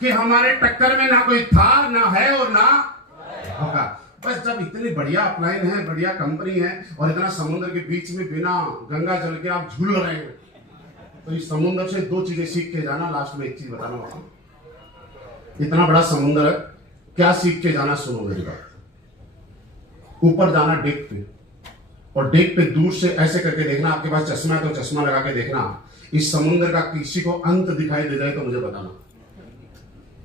कि हमारे टक्कर में ना कोई था, ना है और ना होगा। बस जब इतनी बढ़िया अपलाइन है, बढ़िया कंपनी है और इतना समुद्र के बीच में बिना गंगा जल के आप झूल रहे हैं, तो इस समुद्र से दो चीजें सीख के जाना। लास्ट में एक चीज बताना वाला, इतना बड़ा समुद्र है, क्या सीख के जाना, सुनो मेरी बात। ऊपर जाना डेक पे, और डेक पे दूर से ऐसे करके देखना, आपके पास चश्मा है तो चश्मा लगा के देखना, इस समुद्र का किसी को अंत दिखाई दे जाए तो मुझे बताना,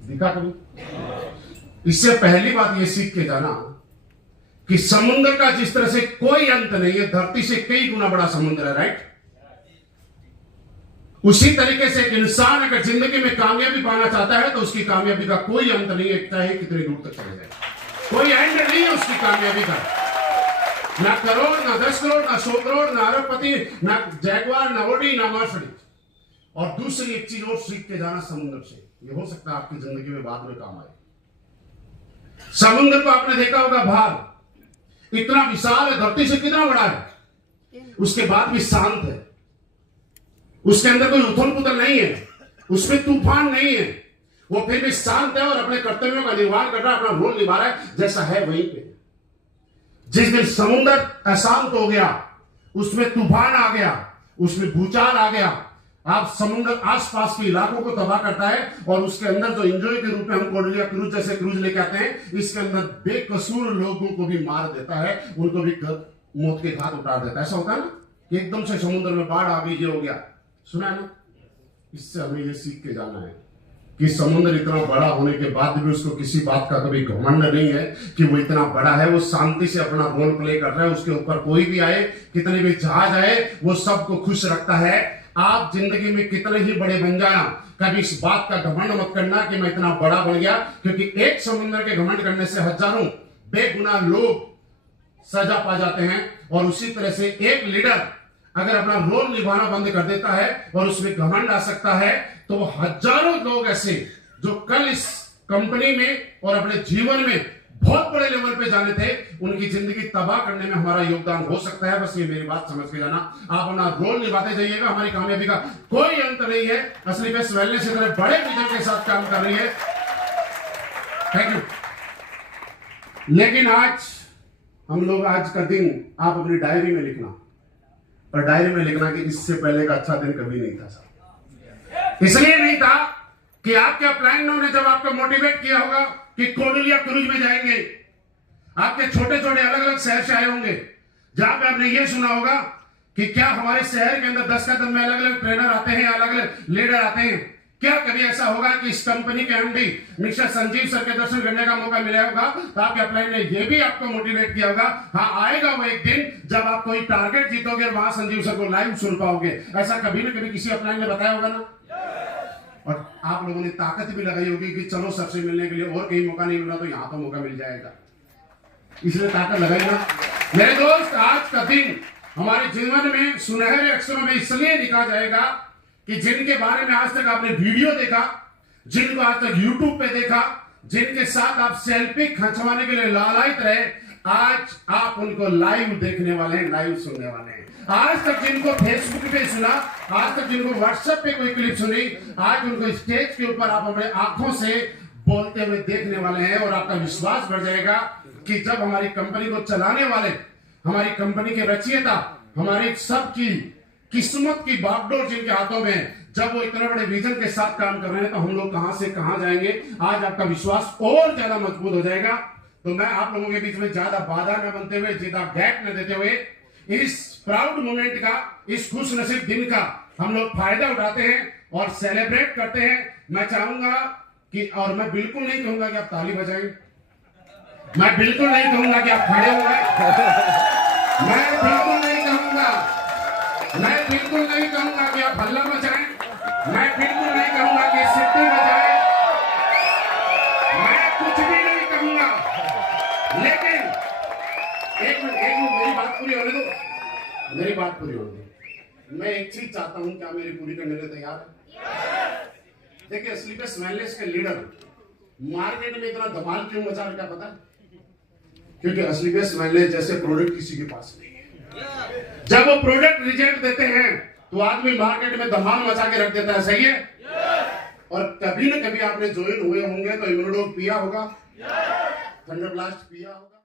दिखा कभी? इससे पहली बात ये सीख के जाना कि समुद्र का जिस तरह से कोई अंत नहीं है, धरती से कई गुना बड़ा समुद्र है, राइट? उसी तरीके से एक इंसान अगर जिंदगी में कामयाबी पाना चाहता है तो उसकी कामयाबी का कोई अंत नहीं है, चाहे कितने दूर तक चले जाए, कोई एंड नहीं है उसकी कामयाबी का। ना करोड़, ना 10 करोड़, ना 100 करोड़, ना अरबपति, ना जैगवार, ना ओडी, ना मर्सिडीज। और दूसरी एक चीज और सीख के जाना समुद्र से, ये हो सकता है आपकी जिंदगी में बाद में काम आए। समुद्र को आपने देखा होगा बाहर, इतना विशाल है, धरती से कितना बड़ा है, उसके बाद भी शांत है, उसके अंदर कोई उथल पुथल नहीं है, उसमें तूफान नहीं है, वो फिर भी शांत है और अपने कर्तव्यों का निर्वहन कर रहा है, अपना रोल निभा रहा है जैसा है वहीं पे। जिस दिन समुद्र अशांत हो गया, उसमें तूफान आ गया, उसमें भूचाल आ गया, आप समुद्र आसपास के इलाकों को तबाह करता है और उसके अंदर जो एंजॉय के रूप में हम कोडलिया क्रूज जैसे क्रूज लेके आते हैं, इसके अंदर बेकसूर लोगों को भी मार देता है, उनको भी मौत के घाट उतार देता है। ऐसा होता है ना कि एकदम से समुद्र में बाढ़ आ गई, ये हो गया, सुना है ना? इससे हमें ये सीख के जाना है कि समुद्र इतना बड़ा होने के बाद भी उसको किसी बात का कभी घमंड नहीं है कि वो इतना बड़ा है, वो शांति से अपना रोल प्ले कर रहा है। उसके ऊपर कोई भी आए, कितने भी जहाज आए, वो सबको खुश रखता है। आप जिंदगी में कितने ही बड़े बन जाना, कभी इस बात का घमंड मत करना कि मैं इतना बड़ा बन गया, क्योंकि एक समुद्र के घमंड करने से हजारों बेगुनाह लोग सजा पा जाते हैं। और उसी तरह से एक लीडर अगर अपना रोल निभाना बंद कर देता है और उसमें घमंड आ सकता है, तो हजारों लोग ऐसे जो कल इस कंपनी में और अपने जीवन में बहुत बड़े लेवल पे जाने थे, उनकी जिंदगी तबाह करने में हमारा योगदान हो सकता है। बस ये मेरी बात समझ के जाना, आप अपना रोल निभाते जाइएगा, हमारी कामयाबी का कोई अंत नहीं है। असली बेस्ट वेलनेस से बड़े विजन के साथ काम कर रही है, थैंक यू। लेकिन आज हम लोग, आज का दिन आप अपनी डायरी में लिखना, और डायरी में लिखना कि इससे पहले का अच्छा दिन कभी नहीं था साहब। इसलिए नहीं था कि आपके अपलाइनों ने जब आपको मोटिवेट किया होगा कि कोडलिया क्रूज में जाएंगे, आपके छोटे छोटे अलग अलग शहर से आए होंगे, जहां पे आपने ये सुना होगा कि क्या हमारे शहर के अंदर 10 कदम में अलग अलग ट्रेनर आते हैं, अलग अलग लीडर आते हैं। क्या कभी ऐसा होगा कि इस कंपनी के एमडी मिस्टर संजीव सर के दर्शन करने का मौका मिला होगा? तो आपके अपलाइन ने ये भी आपको मोटिवेट किया होगा, हाँ आएगा वो एक दिन जब आप कोई टारगेट जीतोगे और वहां संजीव सर को लाइव सुन पाओगे। ऐसा कभी ना कभी किसी अपलाइन ने बताया होगा ना? और आप लोगों ने ताकत भी लगाई होगी कि चलो सबसे मिलने के लिए, और कहीं मौका नहीं मिला तो यहां तो मौका मिल जाएगा, इसलिए ताकत लगाई ना। मेरे दोस्त, आज का दिन हमारे जीवन में सुनहरे अक्षरों में इसलिए लिखा जाएगा कि जिनके बारे में आज तक आपने वीडियो देखा, जिनको आज तक यूट्यूब पे देखा, जिनके साथ आप सेल्फी खिंचवाने के लिए लालायित रहे, आज आप उनको लाइव देखने वाले हैं, लाइव सुनने वाले हैं। आज तक जिनको फेसबुक पे सुना, आज तक जिनको व्हाट्सएप पे कोई क्लिप सुनी, आज उनको स्टेज के ऊपर आप अपने आंखों से बोलते हुए देखने वाले हैं। और आपका विश्वास बढ़ जाएगा कि जब हमारी कंपनी को चलाने वाले, हमारी कंपनी के रचयिता, हमारी सबकी किस्मत की बागडोर जिनके हाथों में, जब वो इतने बड़े विजन के साथ काम कर रहे हैं, तो हम लोग कहां से कहां जाएंगे। आज आपका विश्वास और ज्यादा मजबूत हो जाएगा। तो मैं आप लोगों के बीच में ज्यादा बाधा न बनते हुए, ज्यादा गैप न देते हुए, इस प्राउड मोमेंट का, इस खुश नसीब दिन का हम लोग फायदा उठाते हैं और सेलिब्रेट करते हैं। मैं चाहूंगा कि, और मैं बिल्कुल नहीं कहूंगा कि आप ताली बजाएं, मैं बिल्कुल नहीं कहूंगा कि आप खड़े हो गए, मैं बिल्कुल नहीं कहूंगा, मैं बिल्कुल नहीं कहूंगा कि आप हल्ला मचाएं, मैं बिल्कुल नहीं कहूंगा कि सिट्टी बजाएं, मैं कुछ भी नहीं कहूंगा। लेकिन एक मिनट मेरी बात पूरी होने दो, मेरी बात पूरी होने दो। मैं एक चीज चाहता हूं, क्या मेरी पूरी करने के तैयार है? देखिए, असली पे स्मेलेस के लीडर मार्केट में इतना धमाल क्यों मचा रहे, क्या पता है? क्योंकि असली पे स्मेलेस जैसे प्रोडक्ट किसी के पास नहीं है। जब वो प्रोडक्ट रिजेक्ट देते हैं तो आदमी मार्केट में धमाल मचा के रख देता है, सही है? और कभी न कभी आपने ज्वाइन हुए होंगे तो इम्यूनोडोज पिया होगा, थंडर ब्लास्ट पिया होगा।